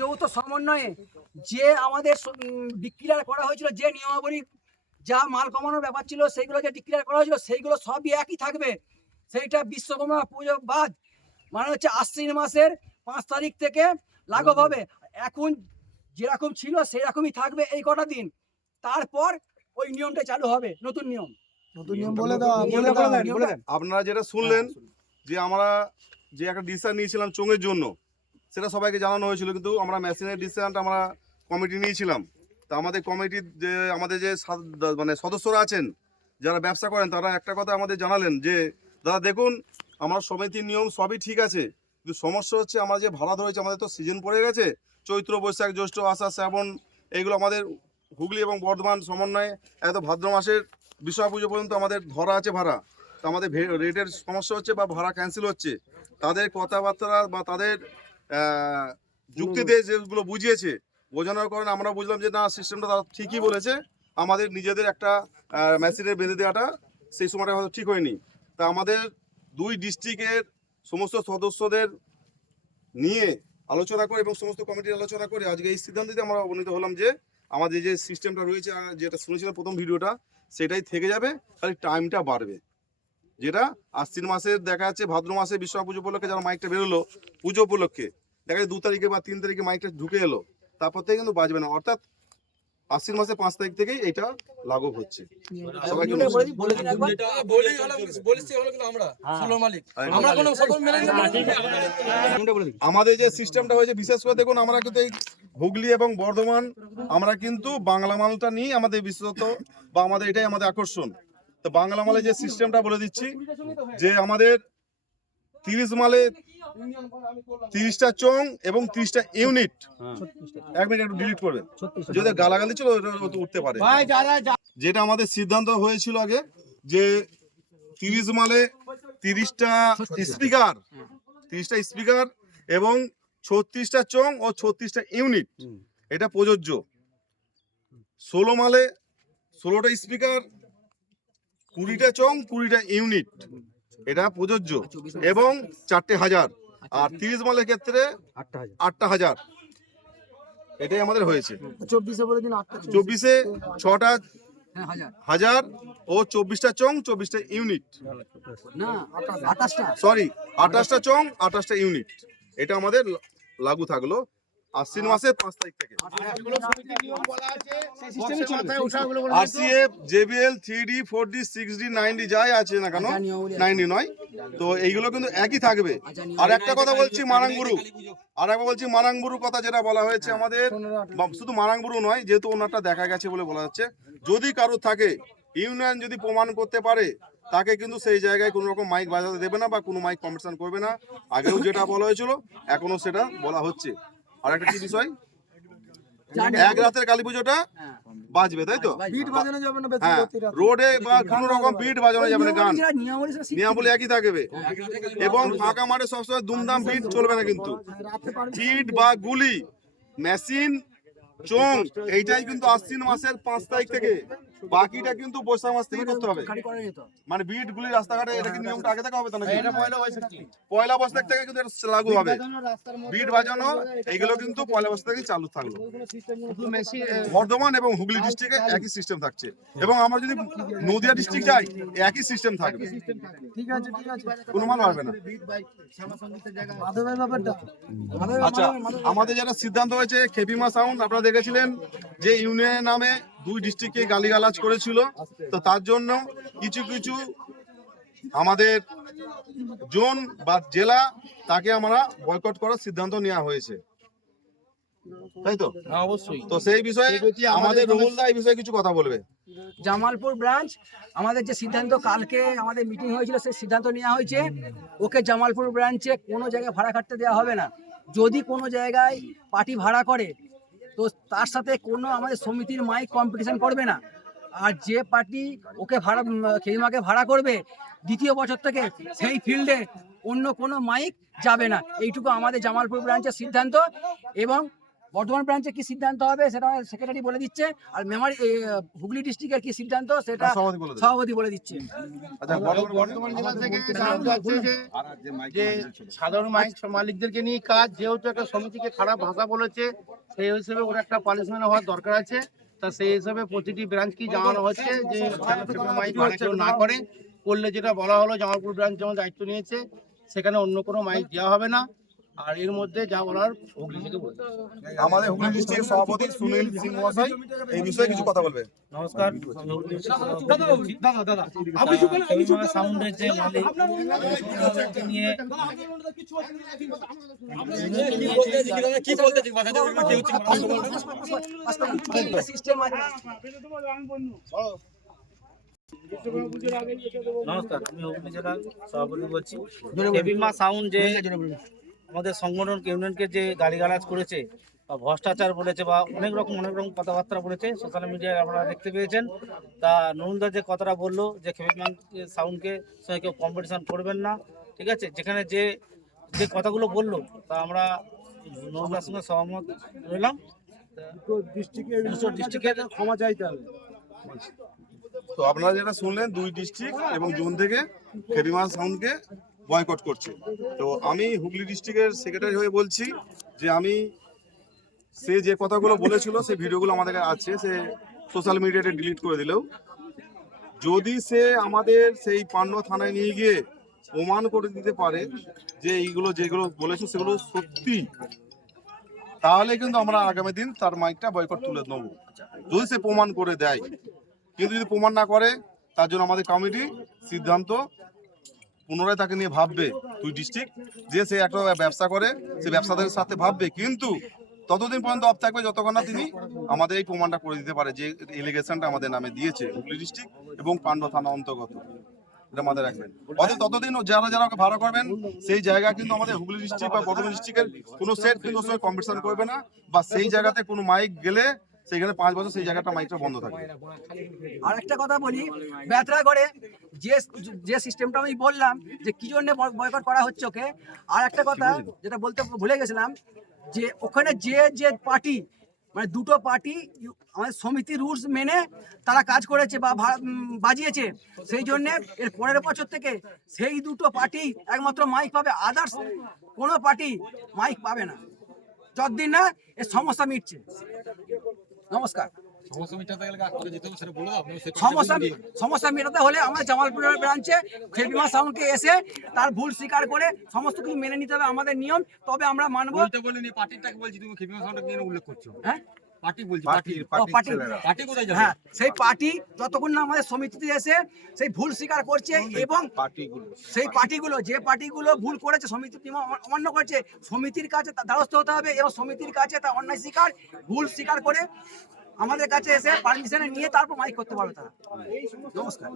যৌথ সমন্বয়ে যে আমাদের ডিক্লিয়ার করা হয়েছিল যে নিয়মাবলী যা মাল কমানোর ব্যাপার ছিল সেইগুলো যে ডিক্লিয়ার করা হয়েছিল সেইগুলো সবই একই থাকবে। সেইটা বিশ্বকর্মা পুজো বাদ। মানে হচ্ছে আশ্বিন মাসের পাঁচ তারিখ থেকে লাঘব হবে। এখন যেরকম ছিল সেরকমই থাকবে এই কটা দিন। তারপর ওই নিয়মটা চালু হবে নতুন নিয়ম। নতুন নিয়ম বলে দাও। আপনারা যেটা শুনলেন যে আমরা যে একটা ডিসিশন নিয়েছিলাম চোঙের জন্য সেটা সবাইকে জানানো হয়েছিল, কিন্তু আমরা মেশিনের ডিসিশনটা আমরা কমিটি নিয়েছিলাম। তা আমাদের কমিটির যে, আমাদের যে মানে সদস্যরা আছেন, যারা ব্যবসা করেন, তারা একটা কথা আমাদের জানালেন যে, দাদা দেখুন, আমার সমিতির নিয়ম সবই ঠিক আছে, কিন্তু সমস্যা হচ্ছে আমরা যে ভাড়া ধরেছি, আমাদের তো সিজন পড়ে গেছে, চৈত্র, বৈশাখ, জ্যৈষ্ঠ, আষাঢ়, শ্রাবণ, এইগুলো আমাদের হুগলি এবং বর্ধমান সমন্বয়ে এত ভাদ্র মাসের বিশ্বকর্মা পুজো পর্যন্ত আমাদের ধরা আছে ভাড়া। তো আমাদের রেটের সমস্যা হচ্ছে বা ভাড়া ক্যান্সেল হচ্ছে। তাদের কথাবার্তা বা তাদের আহ, দিয়ে যেগুলো বুঝিয়েছে বোঝানোর কারণে আমরা বুঝলাম যে না সিস্টেমটা তারা ঠিকই বলেছে। আমাদের নিজেদের একটা মেশিনের বেঁধে দেওয়াটা সেই সময়টা হয়তো ঠিক হয়নি। তা আমাদের দুই ডিস্ট্রিক্টের সমস্ত সদস্যদের নিয়ে আলোচনা করে এবং সমস্ত কমিটির আলোচনা করে আজকে এই সিদ্ধান্তে আমরা উপনীত হলাম যে আমাদের যে সিস্টেমটা রয়েছে আর যেটা শুনেছিলাম প্রথম ভিডিওটা সেটাই থেকে যাবে খালি টাইমটা বাড়বে। যেটা আশ্বিন মাসের দেখা যাচ্ছে ভাদ্র মাসে বিশ্বকর্মা পুজো উপলক্ষে যারা মাইকটা বেরোলো পুজো উপলক্ষে দেখা যায় দু তারিখে বা তিন তারিখে মাইকটা ঢুকে এলো তারপর থেকে কিন্তু বাজবে না। অর্থাৎ আশ্বিন মাসে পাঁচ তারিখ থেকেই এটা লাগু হচ্ছে। সবাইকে নিয়মটা বলে দিন- বলে দিন একবার। বলেই হলো বলেছি হলো কিন্তু আমরা। ষোলো মালিক। আমরা কোনো সকল নিতে পারি না। নিয়মটা বলে দিন। আমাদের যে সিস্টেমটা হয়েছে বিশেষ করে দেখুন আমরা কিন্তু এই হুগলি এবং বর্ধমান আমরা কিন্তু বাংলা মালটা নিয়ে আমাদের বিশেষত বা আমাদের এটাই আমাদের আকর্ষণ। তো বাংলা মালে যে সিস্টেমটা বলে দিচ্ছি যে আমাদের তিরিশ মালে তিরিশটা চং এবং তিরিশটা ইউনিট। এক মিনিট একটু ডিলিট করবে যদি গালাগালি ছিল উঠতে পারে। যেটা আমাদের সিদ্ধান্ত হয়েছিল আগে যে তিরিশ মালে তিরিশটা স্পিকার তিরিশটা স্পিকার এবং ছত্রিশটা চং ও ছত্রিশটা ইউনিট। এটা প্রযোজ্য। ষোলো মালে ষোলোটা স্পিকার কুড়িটা চং কুড়িটা ইউনিট। এটা প্রযোজ্য। এবং চারটে হাজার। আর তিরিশ মালের ক্ষেত্রে আটটা হাজার। এটাই আমাদের হয়েছে। চব্বিশে ছটা হ্যাঁ, হাজার। হাজার ও চব্বিশটা চং চব্বিশটা ইউনিট। সরি আঠাশটা চং আঠাশটা ইউনিট। এটা আমাদের লাগু থাকল। আশ্বিন মাসের পাঁচ তারিখ থেকে। RCF JBL three D four D six D nine D যাই আছে না কেন নিয়মাবলী আছে। নাইন ডি নয়। তো এইগুলো কিন্তু একই থাকবে। আর একটা কথা বলছি মারাঙ্গুরু আর একবার বলছি মারাঙ্গুরু কথা যেটা বলা হয়েছে আমাদের শুধু মারাঙ্গুরু নয় যেহেতু ওনারটা দেখা গেছে বলে বলা যাচ্ছে যদি কারও থাকে ইউনিয়ন যদি প্রমাণ করতে পারে তাকে কিন্তু সেই জায়গায় কোনো রকম মাইক বাজাতে দেবে না বা কোনো মাইক কম্পিটিশন করবে না। আগেও যেটা বলা হয়েছিল এখনও সেটা বলা হচ্ছে। আর একটা কি বিষয়? এক রাতের কালী পুজোটা হ্যাঁ। বাজবে তাই তো? বিট বাজানো যাবে না হ্যাঁ। রোডে বা কোনো রকম বিট বাজানো যাবে না গান। নিয়মাবলী একই থাকবে। এবং ফাঁকা মাঠে সবসময় দুমদাম বিট চলবে না কিন্তু। চিট বা গুলি মেশিন চোং এইটাই কিন্তু আশ্বিন মাসের পাঁচ তারিখ থেকে। বাকিটা কিন্তু বৈশাখ মাস থেকে করতে হবে। মানে বিট গুলি রাস্তাঘাটে এটা কি নিয়মটা আগে থেকে হবে তো নাকি? পয়লা বৈশাখ থেকে কিন্তু এটা লাগু হবে। বিট বাজানো এইগুলো কিন্তু পয়লা বৈশাখ থেকে চালু থাকল। বর্ধমান এবং হুগলি ডিস্ট্রিক্টে একই সিস্টেম থাকছে। এবং আমরা যদি নদিয়া ডিস্ট্রিক্ট যাই একই সিস্টেম থাকবে। ঠিক আছে ঠিক আছে। কোনো মাল পারবে না। আচ্ছা আমাদের যেটা সিদ্ধান্ত হয়েছে খেপিমা সাউন্ড আপনারা দেখেছিলেন যে ইউনিয়নের নামে দুই ডিস্ট্রিক্টকে গালিগালাজ করেছিল। তো তার জন্য কিছু কিছু আমাদের জোন বা জেলা তাকে আমরা বয়কট করার সিদ্ধান্ত নেওয়া হয়েছে। তাই তো? অবশ্যই। তো সেই বিষয়ে আমাদের রুহুল দা এই বিষয়ে কিছু কথা বলবে। জামালপুর ব্রাঞ্চ আমাদের যে সিদ্ধান্ত কালকে আমাদের মিটিং হয়েছিল সেই সিদ্ধান্ত নেওয়া হয়েছে। ওকে জামালপুর ব্রাঞ্চে কোনো জায়গায় ভাড়া খাটতে দেওয়া হবে না। যদি কোনো জায়গায় পার্টি ভাড়া করে তো তার সাথে কোনো আমাদের সমিতির মাইক কম্পিটিশন করবে না। আর যে পার্টি ওকে ভাড়া খেলিমাকে ভাড়া করবে, দ্বিতীয় বছর থেকে সেই ফিল্ডে অন্য কোনো মাইক যাবে না। এইটুকু আমাদের জামালপুর ব্রাঞ্চের সিদ্ধান্ত এবং বর্ধমান ব্রাঞ্চে কি সিদ্ধান্ত হবে সেটা সেক্রেটারি বলে দিচ্ছে আর মেমারি হুগলি ডিস্ট্রিক্টের কি সিদ্ধান্ত সেটা সভাপতি বলে দিচ্ছে। আচ্ছা যে সাধারণ মালিক মালিকদেরকে নিয়ে কাজ যেহেতু একটা সমিতিকে খারাপ ভাষা বলেছে সেই হিসেবে ওর একটা পানিশমেন্ট হওয়ার দরকার আছে। তা সেই হিসেবে প্রতিটি ব্রাঞ্চকেই জানানো হচ্ছে যে না করে করলে যেটা বলা হলো জামালপুর ব্রাঞ্চ যেমন দায়িত্ব নিয়েছে সেখানে অন্য কোনো মাইক দেওয়া হবে না। আর এর মধ্যে যা বলার হুগলি থেকে আমাদের হুগলি ডিস্ট্রিক্টের সভাপতি সুনীল সিং মহাশয় এই বিষয়ে কিছু কথা বলবে। নমস্কার। সাউন্ডের যে নমস্কার আমি হুগলি জেলার সভাপতি বলছি। ফেমিমা সাউন্ড যে আমাদের সংগঠন ইউনিয়নকে যে গালিগালাজ করেছে বা ভ্রষ্টাচার বলেছে বা অনেক রকম অনেক রকম কথাবার্তা বলেছে সোশ্যাল মিডিয়ায় আপনারা দেখতে পেয়েছেন। তা নন্দা যে কথাটা বলল যে ফেমিমান সাউন্ডকে সঙ্গে কেউ কম্পিটিশান করবেন না ঠিক আছে? যেখানে যে যে কথাগুলো বলল তা আমরা নন্দার সঙ্গে সহমত রইলাম। ক্ষমা চাইতে হবে। তো আপনারা যেটা শুনলেন দুই ডিস্ট্রিক্ট এবং জোন থেকে ফেরিমা সাউন্ডকে বয়কট করছে। তো আমি হুগলি ডিস্ট্রিক্টের সেক্রেটারি হয়ে বলছি যে আমি সে যে কথাগুলো বলেছিল সেই ভিডিওগুলো আমাদের আছে, সে সোশ্যাল মিডিয়াতে ডিলিট করে দিলেও। যদি সে আমাদের সেই পান্ড থানায় নিয়ে গিয়ে প্রমাণ করে দিতে পারে যে এইগুলো যেগুলো বলেছে সেগুলো সত্যি, তাহলে কিন্তু আমরা আগামী দিন তার মাইকটা বয়কট তুলে নেব। যদি সে প্রমাণ করে দেয়। কিন্তু যদি প্রমাণ না করে, তার জন্য আমাদের কমিটি সিদ্ধান্ত পুনরায় তাকে নিয়ে ভাববে দুই ডিস্ট্রিক্ট যে সে একটা ব্যবসা করে, সে ব্যবসাদারের সাথে ভাববে। কিন্তু ততদিন পর্যন্ত অফ থাকবে যতক্ষণ না তিনি আমাদের এই প্রমাণটা করে দিতে পারে যে এলিগেশনটা আমাদের নামে দিয়েছে হুগলি ডিস্ট্রিক্ট এবং পান্ড থানা অন্তর্গত। এটা মাথায় রাখবেন। অতএব ততদিন যারা যারা ওকে ভাড়া করবেন, সেই জায়গা কিন্তু আমাদের হুগলি ডিস্ট্রিক্ট বা বর্ধমান ডিস্ট্রিক্টের কোনো সেট কিন্তু কম্পিটিশন করবে না বা সেই জায়গাতে কোনো মাইক গেলে সেইখানে পাঁচ বছর সেই জায়গাটা মাইকটা বন্ধ থাকবে আর একটা কথা বলি ব্যথা করে যে যে সিস্টেমটা আমি বললাম যে কি জন্য বয়কট করা হচ্ছে ওকে আর একটা কথা যেটা বলতে ভুলে গেছিলাম যে ওখানে যে যে পার্টি মানে দুটো পার্টি আমাদের সমিতি রুলস মেনে তারা কাজ করেছে বা বাজিয়েছে সেই জন্য এর পরের বছর থেকে সেই দুটো পার্টি একমাত্র মাইক পাবে আদার্স কোনো পার্টি মাইক পাবে না। যতদিন না এর সমস্যা মিটছে। নমস্কার। সমস্যা সমস্যা মেটাতে হলে আমরা জামালপুরের ব্রাঞ্চে ফেবিমা সাউন্ডকে এসে তার ভুল স্বীকার করে সমস্ত কিছু মেনে নিতে হবে আমাদের নিয়ম। তবে আমরা মানবো বলিনি পার্টিটাকে বলছি তুমি খেপিমা সাউন্ডকে উল্লেখ করছ। হ্যাঁ? পার্টি বলছি পার্টি পার্টি। পার্টি কোথায় যাবে? হ্যাঁ সেই পার্টি। যতক্ষণ না আমাদের সমিতিতে এসে সেই ভুল স্বীকার করছে এবং সেই পার্টিগুলো যে পার্টিগুলো ভুল করেছে সমিতি অমান্য করেছে সমিতির কাছে তা দ্বারস্থ হতে হবে এবং সমিতির কাছে তা অন্যায় স্বীকার ভুল স্বীকার করে আমাদের কাছে এসে পারমিশন নিয়ে তারপর মাইক করতে পারবে তারা। নমস্কার।